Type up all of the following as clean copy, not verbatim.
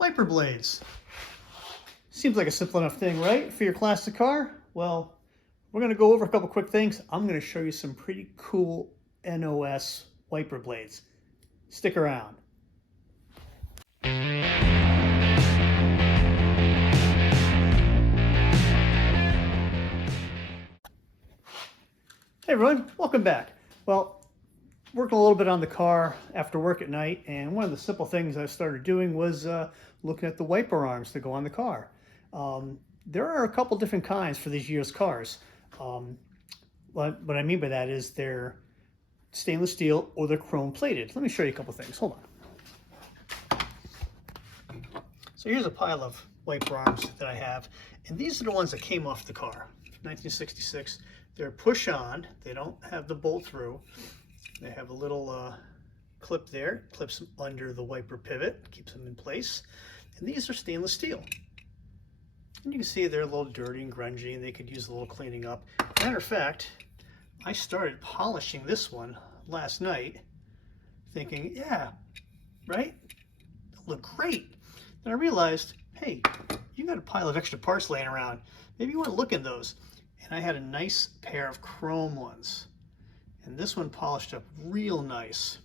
Wiper blades. Seems like a simple enough thing, right? For your classic car? Well, we're going to go over a couple quick things. I'm going to show you some pretty cool NOS wiper blades. Stick around. Hey everyone, welcome back. Well, working a little bit on the car after work at night, and one of the simple things I started doing was looking at the wiper arms that go on the car. There are a couple different kinds for these used cars. What I mean by that is they're stainless steel or they're chrome plated. Let me show you a couple things. Hold on. So here's a pile of wiper arms that I have, and these are the ones that came off the car. 1966. They're push on. They don't have the bolt through. They have a little clip there, clips them under the wiper pivot, keeps them in place. And these are stainless steel. And you can see they're a little dirty and grungy, and they could use a little cleaning up. Matter of fact, I started polishing this one last night, thinking, yeah, right? They'll look great. Then I realized, hey, you got a pile of extra parts laying around. Maybe you want to look at those. And I had a nice pair of chrome ones. And this one polished up real nice.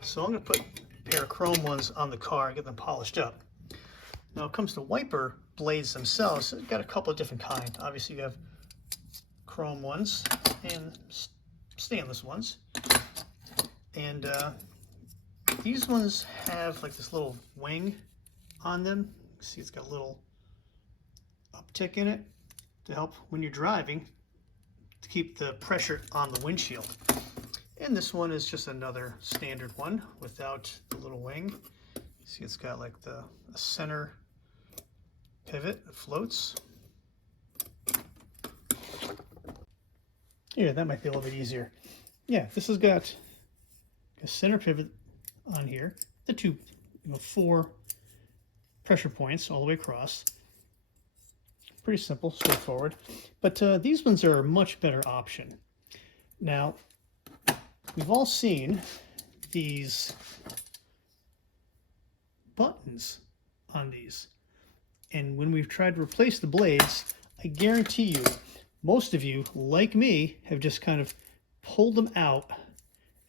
So I'm going to put a pair of chrome ones on the car and get them polished up. Now it comes to wiper blades themselves. You've got a couple of different kinds. Obviously you have chrome ones and stainless ones. And these ones have like this little wing on them. See, it's got a little uptick in it to help when you're driving to keep the pressure on the windshield. And this one is just another standard one without the little wing. See, it's got like a center pivot that floats. Here, that might be a little bit easier. Yeah, this has got a center pivot on here. The two, 4 pressure points all the way across. Pretty simple, straightforward. But these ones are a much better option. Now, we've all seen these buttons on these. And when we've tried to replace the blades, I guarantee you, most of you, like me, have just kind of pulled them out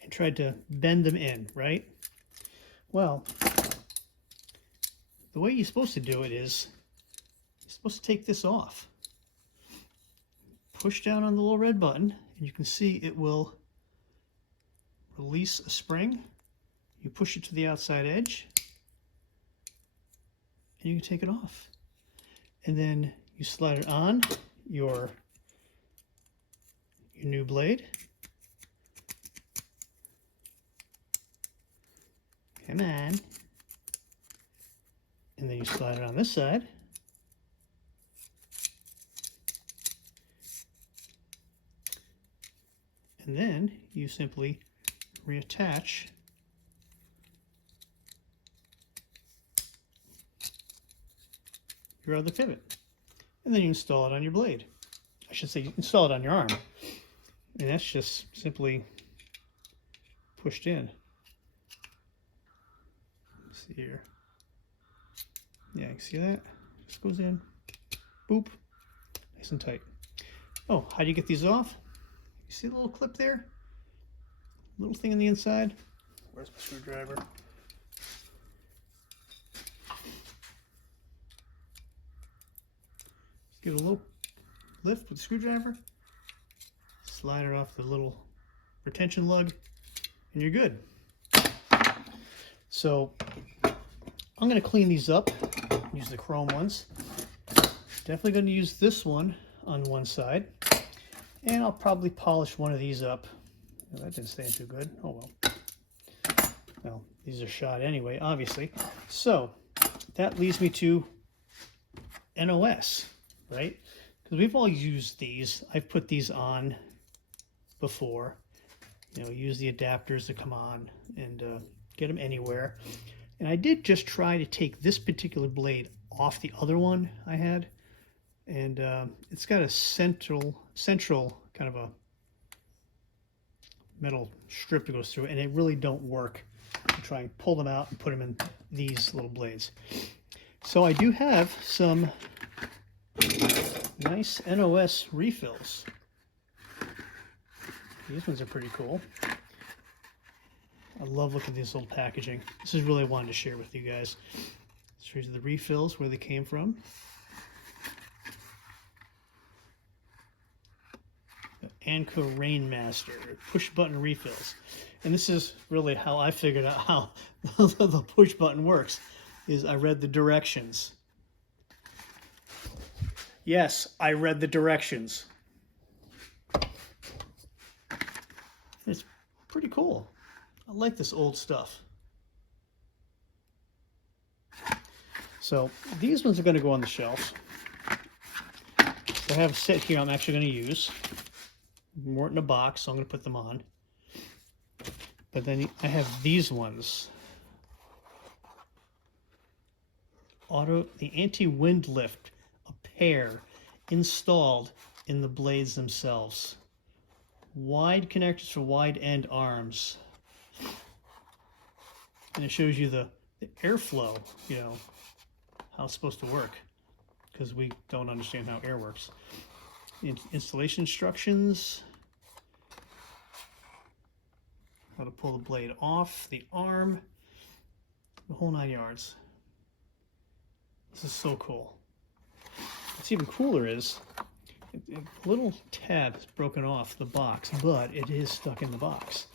and tried to bend them in, right? Well, the way you're supposed to do it is, you're supposed to take this off. Push down on the little red button, and you can see it will release a spring. You push it to the outside edge, and you can take it off. And then you slide it on your new blade. Come on. And then you slide it on this side. And then you simply reattach your other pivot. And then you install it on your blade. I should say you install it on your arm. And that's just simply pushed in. Let's see here. Yeah, you can see that? Just goes in. Boop. Nice and tight. Oh, how do you get these off? You see the little clip there? Little thing on the inside. Where's my screwdriver? Just give it a little lift with the screwdriver. Slide it off the little retention lug, and you're good. So I'm going to clean these up. Use the chrome ones. Definitely going to use this one on one side. And I'll probably polish one of these up. Well, that didn't stand too good. Oh well. Well, these are shot anyway, obviously. So that leads me to NOS, right? Because we've all used these. I've put these on before. Use the adapters to come on and get them anywhere. And I did just try to take this particular blade off the other one I had. And it's got a central kind of a metal strip that goes through it, and they really don't work. I try and pull them out and put them in these little blades. So I do have some nice NOS refills. These ones are pretty cool. I love looking at this little packaging. This is really what I wanted to share with you guys. Here's the refills, where they came from. The Anco Rainmaster push button refills. And this is really how I figured out how the push button works, is I read the directions. Yes, I read the directions. It's pretty cool. I like this old stuff. So these ones are going to go on the shelf. I have a set here I'm actually going to use. More in a box, so I'm going to put them on. But then I have these ones. The anti-wind lift, a pair installed in the blades themselves. Wide connectors for wide end arms. And it shows you the airflow, you know, how it's supposed to work, because we don't understand how air works. Installation instructions, how to pull the blade off, the arm, the whole 9 yards. This is so cool. What's even cooler is a little tab is broken off the box, but it is stuck in the box.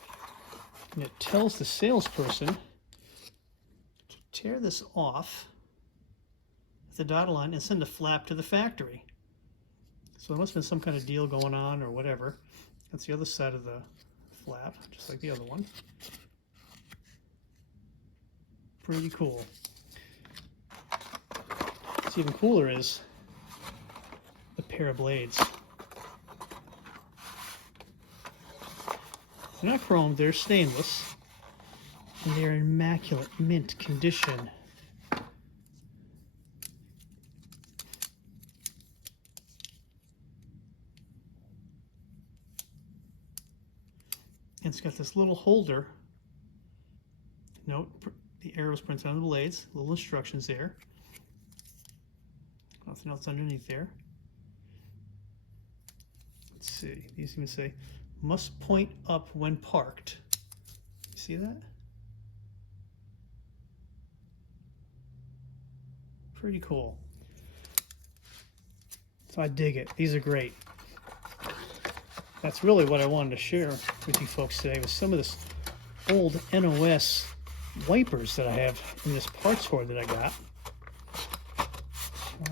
And it tells the salesperson to tear this off at the dotted line and send a flap to the factory. So there must have been some kind of deal going on or whatever. That's the other side of the flap, just like the other one. Pretty cool. What's even cooler is the pair of blades. They're not chrome, they're stainless. And they're in immaculate mint condition. And it's got this little holder. Note the arrows printed on the blades, little instructions there. Nothing else underneath there. Let's see, these even say, must point up when parked. You see that? Pretty cool. So I dig it. These are great. That's really what I wanted to share with you folks today, was some of this old NOS wipers that I have in this parts hoard that I got.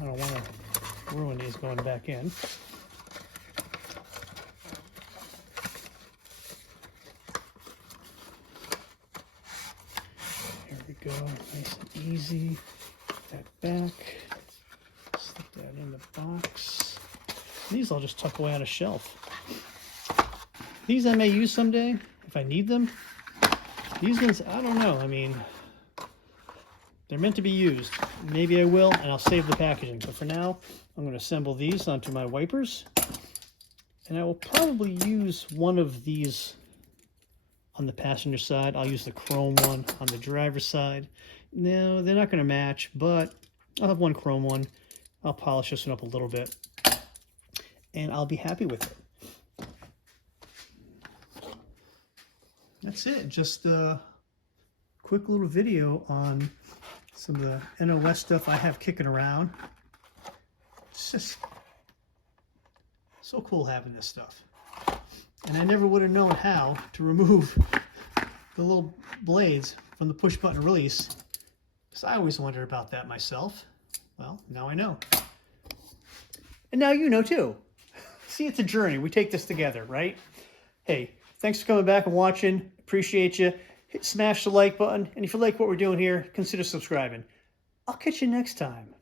I don't want to ruin these going back in. There we go, nice and easy. Put that back, slip that in the box. These I'll just tuck away on a shelf. These I may use someday if I need them. These ones, I don't know. I mean, they're meant to be used. Maybe I will, and I'll save the packaging. But for now, I'm going to assemble these onto my wipers. And I will probably use one of these on the passenger side. I'll use the chrome one on the driver's side. No, they're not going to match, but I'll have one chrome one. I'll polish this one up a little bit, and I'll be happy with it. That's it. Just a quick little video on some of the NOS stuff I have kicking around. It's just so cool having this stuff. And I never would have known how to remove the little blades from the push button release, because I always wondered about that myself. Well, now I know. And now you know too. See, it's a journey. We take this together, right? Hey, thanks for coming back and watching. Appreciate you. Smash the like button. And if you like what we're doing here, consider subscribing. I'll catch you next time.